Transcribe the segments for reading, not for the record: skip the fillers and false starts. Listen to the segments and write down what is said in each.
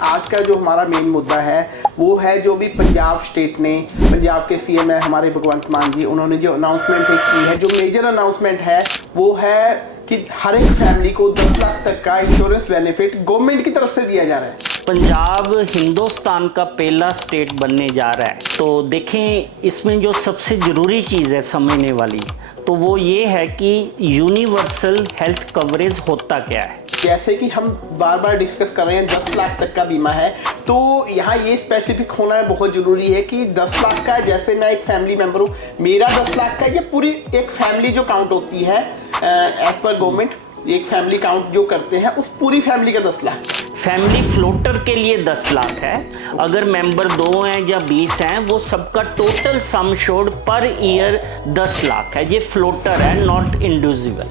आज का जो हमारा मेन मुद्दा है वो है जो भी पंजाब स्टेट ने, पंजाब के सीएम है हमारे भगवंत मान जी, उन्होंने जो अनाउंसमेंट की है, जो मेजर अनाउंसमेंट है वो है कि हर एक फैमिली को 10 लाख तक का इंश्योरेंस बेनिफिट गवर्नमेंट की तरफ से दिया जा रहा है। पंजाब हिंदुस्तान का पहला स्टेट बनने जा रहा है। तो देखें, इसमें जो सबसे ज़रूरी चीज़ है समझने वाली, तो वो ये है कि यूनिवर्सल हेल्थ कवरेज होता क्या है। जैसे कि हम बार बार डिस्कस कर रहे हैं 10 लाख तक का बीमा है, तो यहाँ ये स्पेसिफिक होना बहुत ज़रूरी है कि 10 लाख का, जैसे मैं एक फैमिली मेम्बर हूँ, मेरा 10 लाख का, ये पूरी एक फैमिली जो काउंट होती है एज पर गवर्नमेंट, एक फैमिली काउंट जो करते हैं उस पूरी फैमिली का 10 लाख। फैमिली फ्लोटर के लिए 10 लाख है। अगर मेंबर 2 हैं या 20 हैं, वो सबका total sum assured per year 10 lakh है। ये फ्लोटर है, नॉट इंडिविजुअल।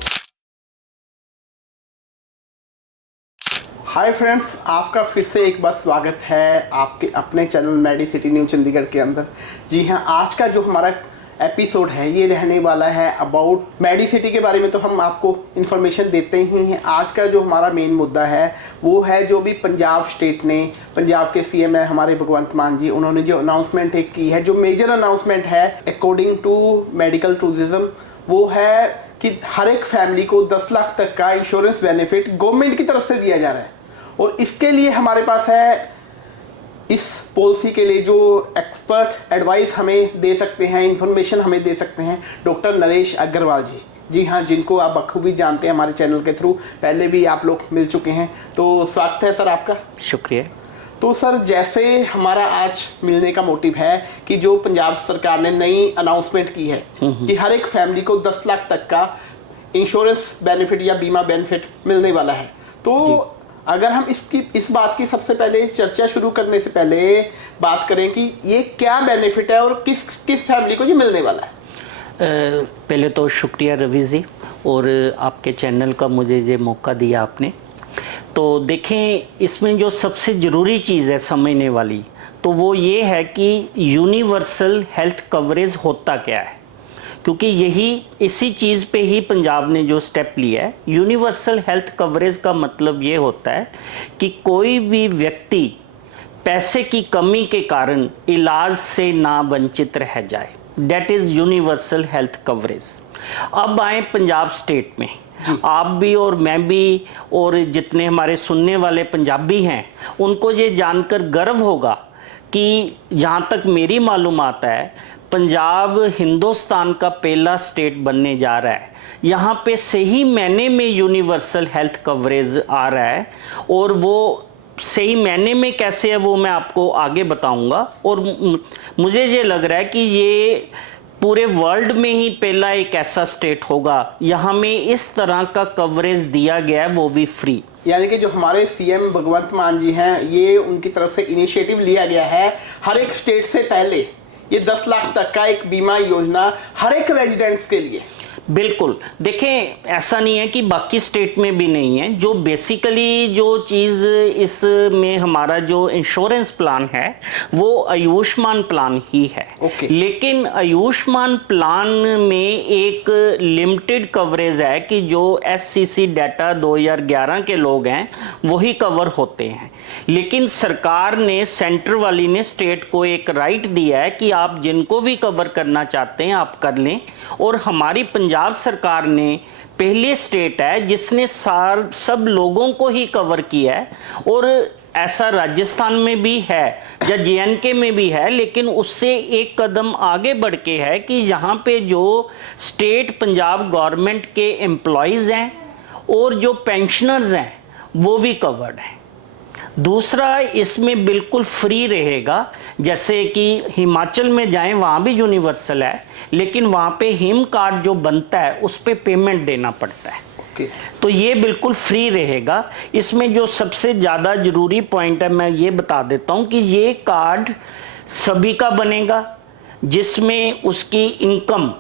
हाय फ्रेंड्स, आपका फिर से एक बार स्वागत है आपके अपने चैनल मेडिसिटी न्यू चंडीगढ़ के अंदर। जी हाँ, आज का जो हमारा एपिसोड है ये रहने वाला है अबाउट मेडिसिटी के बारे में। तो हम आपको इन्फॉर्मेशन देते ही हैं। आज का जो हमारा मेन मुद्दा है वो है जो भी पंजाब स्टेट ने, पंजाब के सीएम है हमारे भगवंत मान जी, उन्होंने जो अनाउंसमेंट एक की है, जो मेजर अनाउंसमेंट है अकॉर्डिंग टू मेडिकल टूरिज्म, वो है कि हर एक फैमिली को 10 लाख तक का इंश्योरेंस बेनिफिट गवर्नमेंट की तरफ से दिया जा रहा है। और इसके लिए हमारे पास है, इस पॉलिसी के लिए जो एक्सपर्ट एडवाइस हमें दे सकते हैं, इंफॉर्मेशन हमें दे सकते हैं, डॉक्टर नरेश अग्रवाल जी। जी हाँ, जिनको आप बखूबी जानते हैं हमारे चैनल के थ्रू, पहले भी आप लोग मिल चुके हैं। तो स्वागत है सर आपका। शुक्रिया। तो सर, जैसे हमारा आज मिलने का मोटिव है कि जो पंजाब सरकार ने नई अनाउंसमेंट की है कि हर एक फैमिली को 10 लाख तक का इंश्योरेंस बेनिफिट या बीमा बेनिफिट मिलने वाला है, तो अगर हम इस बात की सबसे पहले चर्चा शुरू करने से पहले बात करें कि ये क्या बेनिफिट है और किस फैमिली को ये मिलने वाला है। पहले तो शुक्रिया रवि जी, और आपके चैनल का मुझे ये मौका दिया आपने। तो देखें, इसमें जो सबसे ज़रूरी चीज़ है समझने वाली, तो वो ये है कि यूनिवर्सल हेल्थ कवरेज होता क्या है। क्योंकि इसी चीज़ पे ही पंजाब ने जो स्टेप लिया है। यूनिवर्सल हेल्थ कवरेज का मतलब ये होता है कि कोई भी व्यक्ति पैसे की कमी के कारण इलाज से ना वंचित रह जाए। That is universal health coverage. अब आए पंजाब स्टेट में, आप भी और मैं भी और जितने हमारे सुनने वाले पंजाबी हैं, उनको ये जानकर गर्व होगा कि जहाँ तक मेरी मालूमात है, पंजाब हिंदुस्तान का पहला स्टेट बनने जा रहा है। यहाँ पे सही मायने में यूनिवर्सल हेल्थ कवरेज आ रहा है, और वो सही मायने में कैसे है वो मैं आपको आगे बताऊंगा। और मुझे ये लग रहा है कि ये पूरे वर्ल्ड में ही पहला एक ऐसा स्टेट होगा यहाँ में इस तरह का कवरेज दिया गया है, वो भी फ्री। यानी कि जो हमारे सीएम भगवंत मान जी हैं, ये उनकी तरफ से इनिशिएटिव लिया गया है हर एक स्टेट से पहले ये 10 लाख तक का एक बीमा योजना हर एक रेजिडेंट्स के लिए। बिल्कुल। देखें, ऐसा नहीं है कि बाकी स्टेट में भी नहीं है। जो बेसिकली जो चीज़ इसमें हमारा जो इंश्योरेंस प्लान है वो आयुष्मान प्लान ही है। लेकिन आयुष्मान प्लान में एक लिमिटेड कवरेज है कि जो एससीसी डाटा 2011 के लोग हैं वही कवर होते हैं। लेकिन सरकार ने, सेंटर वाली ने स्टेट को एक राइट दिया है कि आप जिनको भी कवर करना चाहते हैं आप कर लें। और हमारी पंजाब सरकार ने पहले स्टेट है जिसने सब लोगों को ही कवर किया है। और ऐसा राजस्थान में भी है या जेएनके में भी है, लेकिन उससे एक कदम आगे बढ़ के है कि यहाँ पे जो स्टेट पंजाब गवर्नमेंट के एम्प्लॉयज़ हैं और जो पेंशनर्स हैं वो भी कवर्ड हैं। दूसरा, इसमें बिल्कुल फ्री रहेगा। जैसे कि हिमाचल में जाएं, वहाँ भी यूनिवर्सल है, लेकिन वहाँ पे हिम कार्ड जो बनता है उस पे पेमेंट देना पड़ता है। तो ये बिल्कुल फ्री रहेगा। इसमें जो सबसे ज़्यादा ज़रूरी पॉइंट है मैं ये बता देता हूँ कि ये कार्ड सभी का बनेगा जिसमें उसकी इनकम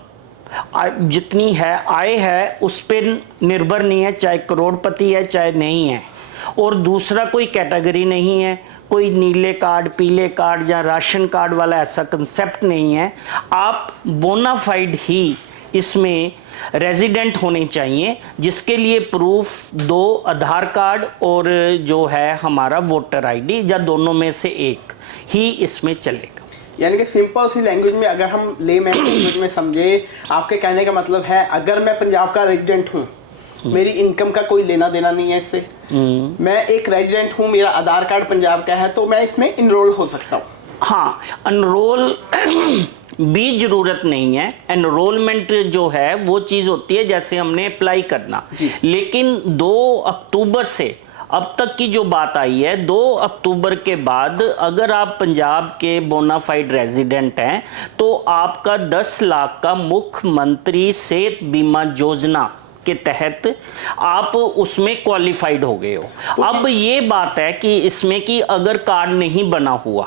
जितनी है, आय है, उस पर निर्भर नहीं है, चाहे करोड़पति है चाहे नहीं है। और दूसरा कोई कैटेगरी नहीं है, कोई नीले कार्ड, पीले कार्ड या राशन कार्ड वाला ऐसा कंसेप्ट नहीं है। आप बोनाफाइड ही इसमें रेजिडेंट होने चाहिए, जिसके लिए प्रूफ 2 आधार कार्ड और जो है हमारा वोटर आईडी या दोनों में से एक ही इसमें चलेगा। यानी कि सिंपल सी लैंग्वेज में अगर हम लेमैन लैंग्वेज में समझे, आपके कहने का मतलब है अगर मैं पंजाब का रेजिडेंट हूँ, मेरी इनकम का कोई लेना देना नहीं है इससे, मैं एक रेजिडेंट हूँ, मेरा आधार कार्ड पंजाब का है, तो मैं इसमें इनरोल हो सकता हूँ। हाँ, अनरोल भी जरूरत नहीं है। एनरोलमेंट जो है वो चीज़ होती है जैसे हमने अप्लाई करना, लेकिन 2 अक्टूबर से अब तक की जो बात आई है, 2 अक्टूबर के बाद अगर आप पंजाब के बोनाफाइड रेजिडेंट हैं तो आपका 10 लाख का मुख्यमंत्री सेहत बीमा योजना के तहत आप उसमें क्वालिफाइड हो गए हो। तो अब ये बात है कि इसमें कि अगर कार्ड नहीं बना हुआ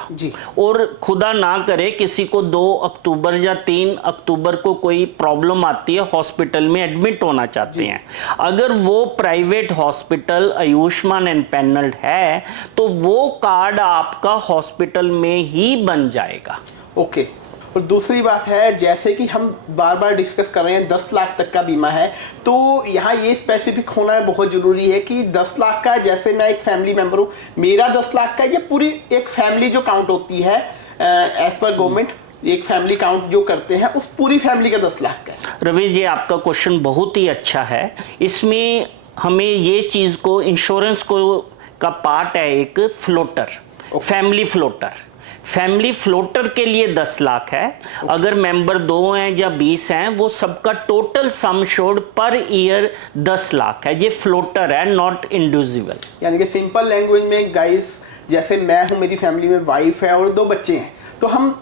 और खुदा ना करे किसी को 2 अक्टूबर या 3 अक्टूबर को कोई प्रॉब्लम आती है, हॉस्पिटल में एडमिट होना चाहते हैं, अगर वो प्राइवेट हॉस्पिटल आयुष्मान एम्पैनल्ड है तो वो कार्ड आपका हॉस्पिटल में ही बन जाएगा। ओके। और दूसरी बात है, जैसे कि हम बार बार डिस्कस कर रहे हैं 10 लाख तक का बीमा है, तो यहाँ ये स्पेसिफिक होना बहुत ज़रूरी है कि 10 लाख का, जैसे मैं एक फैमिली मेंबर हूँ, मेरा 10 लाख का, ये पूरी एक फैमिली जो काउंट होती है एज पर गवर्नमेंट, एक फैमिली काउंट जो करते हैं उस पूरी फैमिली का 10 लाख का है। रवि जी, आपका क्वेश्चन बहुत ही अच्छा है। इसमें हमें ये चीज़ को, इंश्योरेंस को का पार्ट है एक floater, family floater. Family floater के लिए 10 लाख है। अगर मेंबर 2 हैं या 20 हैं, वो सबका total sum assured per year 10 lakh है। ये फ्लोटर है, नॉट इंडिविजुअल। यानी कि सिंपल लैंग्वेज में गाइस, जैसे मैं हूँ, मेरी फैमिली में वाइफ है और 2 बच्चे हैं, तो हम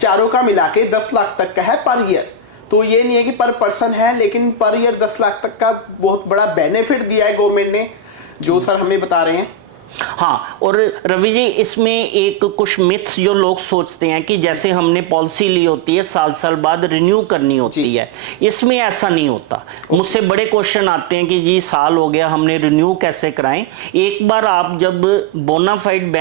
चारों का मिला के 10 लाख तक का है पर ईयर। तो ये नहीं है कि पर पर्सन है, लेकिन पर ईयर 10 लाख तक का बहुत बड़ा बेनिफिट दिया है गवर्नमेंट ने, जो सर हमें बता रहे हैं। हाँ, और रवि जी, इसमें एक कुछ मिथ्स जो लोग सोचते हैं कि जैसे हमने पॉलिसी ली होती है, साल बाद रिन्यू करनी होती है, इसमें ऐसा नहीं होता। मुझसे बड़े क्वेश्चन आते हैं कि जी साल हो गया, हमने रिन्यू कैसे कराएं। एक बार आप जब बोनाफाइड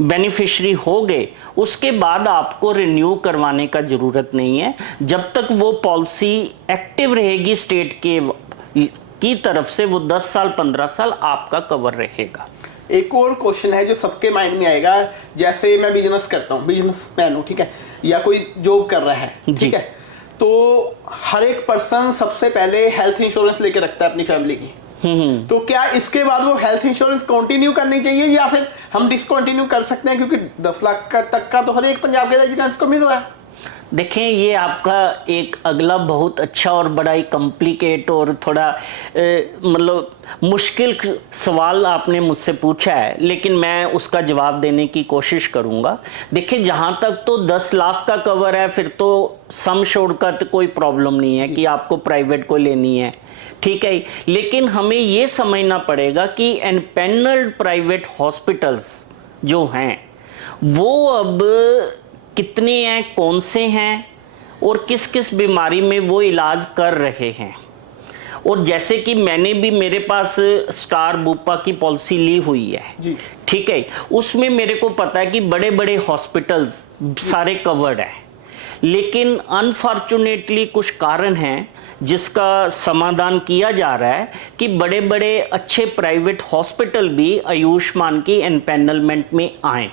बेनिफिशियरी हो गए, उसके बाद आपको रिन्यू करवाने का जरूरत नहीं है। जब तक वो पॉलिसी एक्टिव रहेगी स्टेट की तरफ से, वो 10 साल 15 साल आपका कवर रहेगा। एक और क्वेश्चन है जो सबके माइंड में आएगा, जैसे मैं बिजनेस करता हूँ, बिजनेसमैन हूँ, ठीक है, या कोई जॉब कर रहा है, ठीक है, तो हर एक पर्सन सबसे पहले हेल्थ इंश्योरेंस लेके रखता है अपनी फैमिली की। तो क्या इसके बाद वो हेल्थ इंश्योरेंस कंटिन्यू करनी चाहिए या फिर हम डिसकंटिन्यू कर सकते हैं, क्योंकि 10 लाख का तक का तो हर एक पंजाब के रेजिडेंट्स को मिल रहा है। देखें, ये आपका एक अगला बहुत अच्छा और बड़ा ही कॉम्प्लिकेट और थोड़ा मतलब मुश्किल सवाल आपने मुझसे पूछा है, लेकिन मैं उसका जवाब देने की कोशिश करूंगा। देखिए, जहां तक तो 10 लाख का कवर है, फिर तो सम एश्योर्ड का तो कोई प्रॉब्लम नहीं है कि आपको प्राइवेट को लेनी है, ठीक है। लेकिन हमें ये समझना पड़ेगा कि एम्पैनल्ड प्राइवेट हॉस्पिटल्स जो हैं वो अब कितने हैं, कौन से हैं और किस किस बीमारी में वो इलाज कर रहे हैं। और जैसे कि मैंने भी, मेरे पास स्टार बुपा की पॉलिसी ली हुई है जी, ठीक है, उसमें मेरे को पता है कि बड़े बड़े हॉस्पिटल्स सारे कवर्ड हैं, लेकिन अनफॉर्चुनेटली कुछ कारण हैं जिसका समाधान किया जा रहा है कि बड़े बड़े अच्छे प्राइवेट हॉस्पिटल भी आयुष्मान की एम्पैनलमेंट में आए।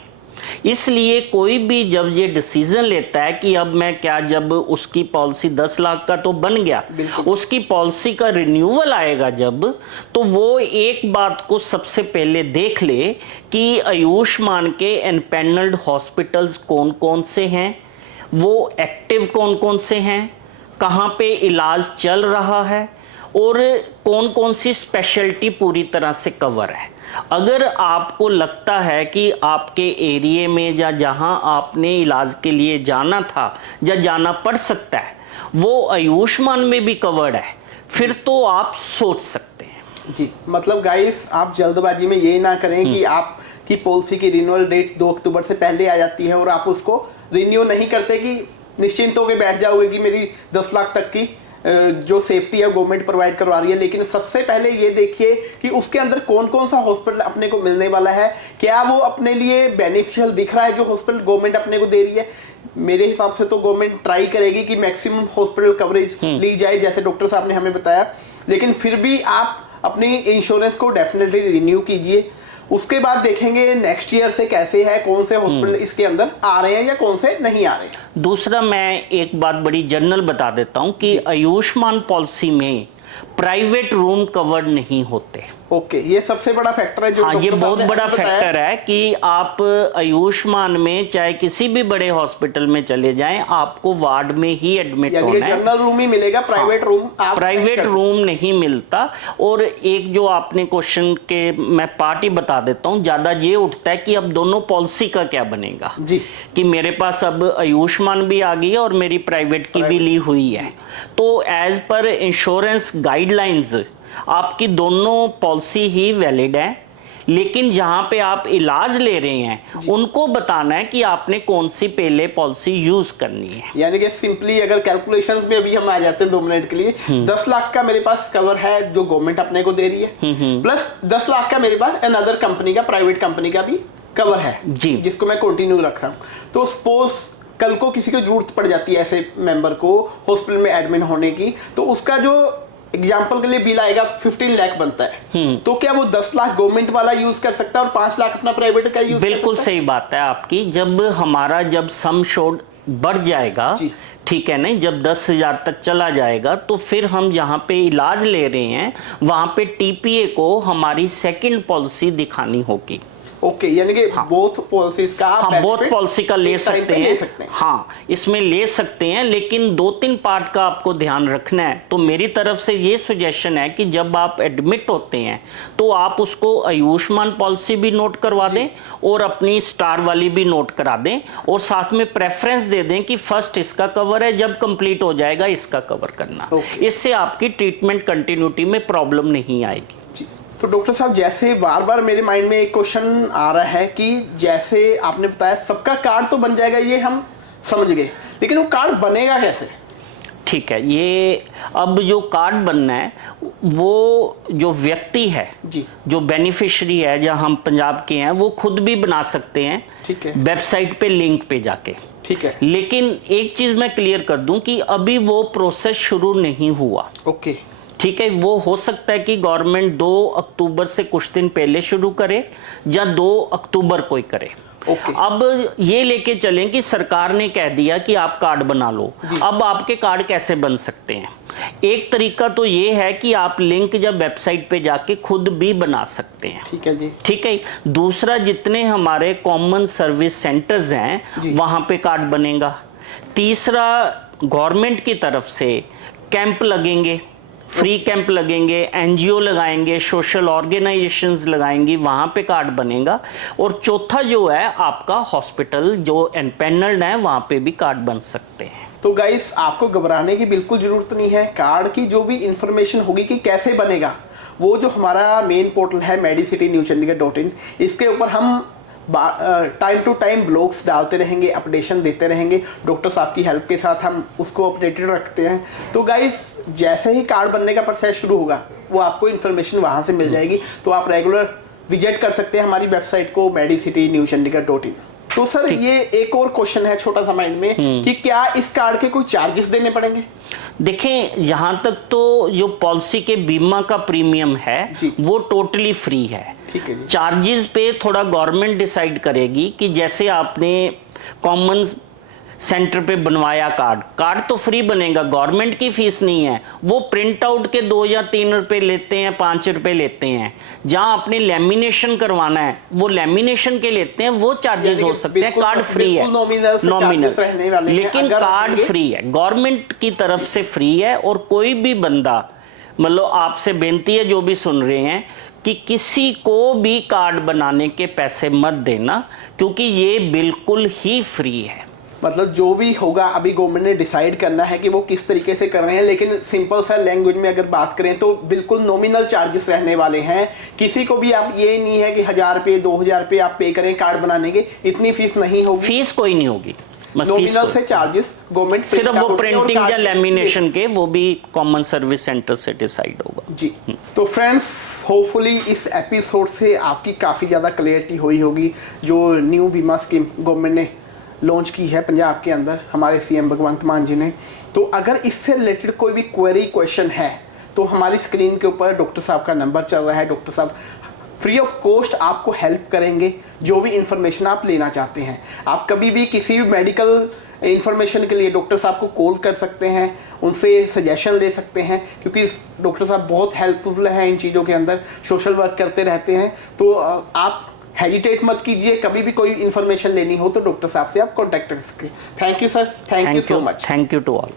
इसलिए कोई भी जब ये डिसीजन लेता है कि अब मैं क्या, जब उसकी पॉलिसी 10 लाख का तो बन गया, उसकी पॉलिसी का रिन्यूअल आएगा जब, तो वो एक बात को सबसे पहले देख ले कि आयुष्मान के एम्पैनल्ड हॉस्पिटल्स कौन कौन से हैं, वो एक्टिव कौन कौन से हैं, कहाँ पे इलाज चल रहा है और कौन कौन सी स्पेशलिटी पूरी तरह से कवर है। अगर आपको लगता है कि आपके एरिया में या जहां आपने इलाज के लिए जाना था या जाना पड़ सकता है वो आयुष्मान में भी कवर्ड है, फिर तो आप सोच सकते हैं। जी, मतलब गाइस, आप जल्दबाजी में ये ना करें कि आपकी पॉलिसी की रिन्यूअल डेट 2 अक्टूबर से पहले आ जाती है और आप उसको रिन्यू नहीं करते कि निश्चिंत होकर बैठ जाओगे कि मेरी 10 लाख तक की जो सेफ्टी है गवर्नमेंट प्रोवाइड करवा रही है। लेकिन सबसे पहले ये देखिए कि उसके अंदर कौन कौन सा हॉस्पिटल अपने को मिलने वाला है, क्या वो अपने लिए बेनिफिशियल दिख रहा है जो हॉस्पिटल गवर्नमेंट अपने को दे रही है। मेरे हिसाब से तो गवर्नमेंट ट्राई करेगी कि मैक्सिमम हॉस्पिटल कवरेज ली जाए, जैसे डॉक्टर साहब ने हमें बताया। लेकिन फिर भी आप अपनी इंश्योरेंस को डेफिनेटली रिन्यू कीजिए। उसके बाद देखेंगे नेक्स्ट ईयर से कैसे है, कौन से हॉस्पिटल इसके अंदर आ रहे हैं या कौन से नहीं आ रहे हैं। दूसरा, मैं एक बात बड़ी जनरल बता देता हूं कि आयुष्मान पॉलिसी में प्राइवेट रूम कवर्ड नहीं होते। ओके, ये सबसे बड़ा फैक्टर है जो हाँ, ये डॉक्टर साहब बहुत ने बड़ा हमें बताया। फैक्टर है कि आप आयुष्मान में चाहे किसी भी बड़े हॉस्पिटल में चले जाएं, आपको वार्ड में ही एडमिट यानी कि होना है। जनरल रूम ही मिलेगा, प्राइवेट रूम आप प्राइवेट रूम नहीं मिलता। और एक जो आपने क्वेश्चन के मैं पार्ट ही बता देता हूं, ज्यादा ये उठता है कि अब दोनों पॉलिसी का क्या बनेगा जी, कि मेरे पास अब आयुष्मान भी आ गई है और मेरी प्राइवेट की भी ली हुई है। तो एज पर इंश्योरेंस गाइडलाइंस आपकी दोनों पॉलिसी ही वैलिड है, लेकिन जहां पे आप इलाज ले रहे हैं उनको बताना है कि आपने कौन सी पहले पॉलिसी यूज करनी है। यानी कि सिंपली अगर कैलकुलेशंस में अभी हम आ जाते हैं 2 मिनट के लिए, 10 लाख का मेरे पास कवर है जो गवर्नमेंट अपने को दे रही है, प्लस 10 लाख का मेरे पास अनदर कंपनी का, प्राइवेट कंपनी का भी कवर है जी, जिसको मैं कंटिन्यू रख रहा हूँ। तो सपोज कल को किसी को जरूरत पड़ जाती है ऐसे मेंबर को हॉस्पिटल में एडमिट होने की, तो उसका जो एग्जाम्पल के लिए बिल आएगा 15 लाख बनता है, तो क्या वो 10 लाख गवर्नमेंट वाला यूज कर सकता है और 5 लाख अपना प्राइवेट का यूज? बिल्कुल सही बात है आपकी। जब सम शोड बढ़ जाएगा, ठीक है नहीं, जब 10,000 तक चला जाएगा, तो फिर हम जहां पे इलाज ले रहे हैं वहां पे टीपीए को हमारी सेकंड पॉलिसी दिखानी होगी। ओके, यानी कि बोथ पॉलिसीज का हाँ, बोथ पॉलिसी का ले सकते हैं। हाँ, इसमें ले सकते हैं, लेकिन 2-3 पार्ट का आपको ध्यान रखना है। तो मेरी तरफ से ये सुजेशन है कि जब आप एडमिट होते हैं तो आप उसको आयुष्मान पॉलिसी भी नोट करवा दें और अपनी स्टार वाली भी नोट करा दें, और साथ में प्रेफरेंस दे दें कि फर्स्ट इसका कवर है, जब कंप्लीट हो जाएगा इसका कवर करना। इससे आपकी ट्रीटमेंट कंटिन्यूटी में प्रॉब्लम नहीं आएगी। तो डॉक्टर साहब, जैसे बार बार मेरे माइंड में एक क्वेश्चन आ रहा है कि जैसे आपने बताया सबका कार्ड तो बन जाएगा, ये हम समझ गए, लेकिन वो कार्ड बनेगा कैसे? ठीक है, ये अब जो कार्ड बनना है वो जो व्यक्ति है जी, जो बेनिफिशियरी है, जहां हम पंजाब के हैं, वो खुद भी बना सकते हैं, ठीक है, वेबसाइट पे लिंक पे जाके, ठीक है। लेकिन एक चीज मैं क्लियर कर दूं कि अभी वो प्रोसेस शुरू नहीं हुआ। ओके, ठीक है, वो हो सकता है कि गवर्नमेंट 2 अक्टूबर से कुछ दिन पहले शुरू करे या 2 अक्टूबर को ही करे। अब ये लेके चलें कि सरकार ने कह दिया कि आप कार्ड बना लो, अब आपके कार्ड कैसे बन सकते हैं? एक तरीका तो ये है कि आप लिंक जब वेबसाइट पे जाके खुद भी बना सकते हैं। ठीक है जी, ठीक है। दूसरा, जितने हमारे कॉमन सर्विस सेंटर्स हैं वहां पे कार्ड बनेगा। तीसरा, गवर्नमेंट की तरफ से कैंप लगेंगे, फ्री कैंप लगेंगे, एनजीओ लगाएंगे, सोशल ऑर्गेनाइजेशंस लगाएंगी, वहां पे कार्ड बनेगा। और चौथा जो है आपका हॉस्पिटल जो एनपैनल्ड है वहां पे भी कार्ड बन सकते हैं। तो गाइस, आपको घबराने की बिल्कुल जरूरत नहीं है। कार्ड की जो भी इंफॉर्मेशन होगी कि कैसे बनेगा, वो जो हमारा मेन पोर्टल है medicityNewChandigarh.in, इसके ऊपर हम टाइम टू टाइम ब्लॉग्स डालते रहेंगे, अपडेशन देते रहेंगे। डॉक्टर साहब की हेल्प के साथ हम उसको अपडेटेड रखते हैं। तो गाइस, जैसे ही कार्ड बनने का प्रोसेस शुरू होगा वो आपको इन्फॉर्मेशन वहाँ से मिल जाएगी, तो आप रेगुलर विजिट कर सकते हैं हमारी वेबसाइट को medicityNewChandigarh.in। तो सर, ये एक और क्वेश्चन है छोटा सा माइंड में कि क्या इस कार्ड के कोई चार्जेस देने पड़ेंगे? देखें, जहां तक तो जो पॉलिसी के बीमा का प्रीमियम है वो टोटली फ्री है। ठीक है। चार्जेस पे थोड़ा गवर्नमेंट डिसाइड करेगी कि जैसे आपने कॉमन सेंटर पे बनवाया कार्ड तो फ्री बनेगा, गवर्नमेंट की फीस नहीं है। वो प्रिंट आउट के 2 या 3 रुपए लेते हैं, 5 रुपए लेते हैं। जहां आपने लेमिनेशन करवाना है वो लेमिनेशन के लेते हैं, वो चार्जेस हो सकते हैं। कार्ड फ्री है, नॉमिनल, लेकिन कार्ड फ्री है, गवर्नमेंट की तरफ से फ्री है। और कोई भी बंदा, मतलब आपसे बेनती है जो भी सुन रहे हैं, कि किसी को भी कार्ड बनाने के पैसे मत देना, क्योंकि ये बिल्कुल ही फ्री है। मतलब जो भी होगा अभी गवर्नमेंट ने डिसाइड करना है कि वो किस तरीके से कर रहे हैं, लेकिन सिंपल सा लैंग्वेज में अगर बात करें तो बिल्कुल नॉमिनल चार्जेस रहने वाले हैं। किसी को भी आप ये नहीं है कि 1000 रुपये 2000 रुपये आप पे करें कार्ड बनाने के, इतनी फीस नहीं होगी, फीस कोई नहीं होगी। नॉमिनल से चार्जेस गवर्नमेंट सिर्फ वो प्रिंटिंग या लेमिनेशन के, वो भी कॉमन सर्विस सेंटर से डिसाइड होगा जी। तो फ्रेंड्स, होपफुली इस एपिसोड से आपकी काफ़ी ज़्यादा क्लियरिटी हुई होगी जो न्यू बीमा स्कीम गवर्नमेंट ने लॉन्च की है पंजाब के अंदर हमारे सीएम भगवंत मान जी ने। तो अगर इससे रिलेटेड कोई भी क्वेरी क्वेश्चन है तो हमारी स्क्रीन के ऊपर डॉक्टर साहब का नंबर चल रहा है। डॉक्टर साहब फ्री ऑफ कॉस्ट आपको हेल्प करेंगे जो भी इंफॉर्मेशन आप लेना चाहते हैं। आप कभी भी किसी भी मेडिकल इंफॉर्मेशन के लिए डॉक्टर साहब को कॉल कर सकते हैं, उनसे सजेशन ले सकते हैं, क्योंकि डॉक्टर साहब बहुत हेल्पफुल हैं इन चीज़ों के अंदर, सोशल वर्क करते रहते हैं। तो आप हेजिटेट मत कीजिए, कभी भी कोई इन्फॉर्मेशन लेनी हो तो डॉक्टर साहब से आप कॉन्टैक्ट कर सकते हैं। Thank you sir, thank you so much. Thank you to all.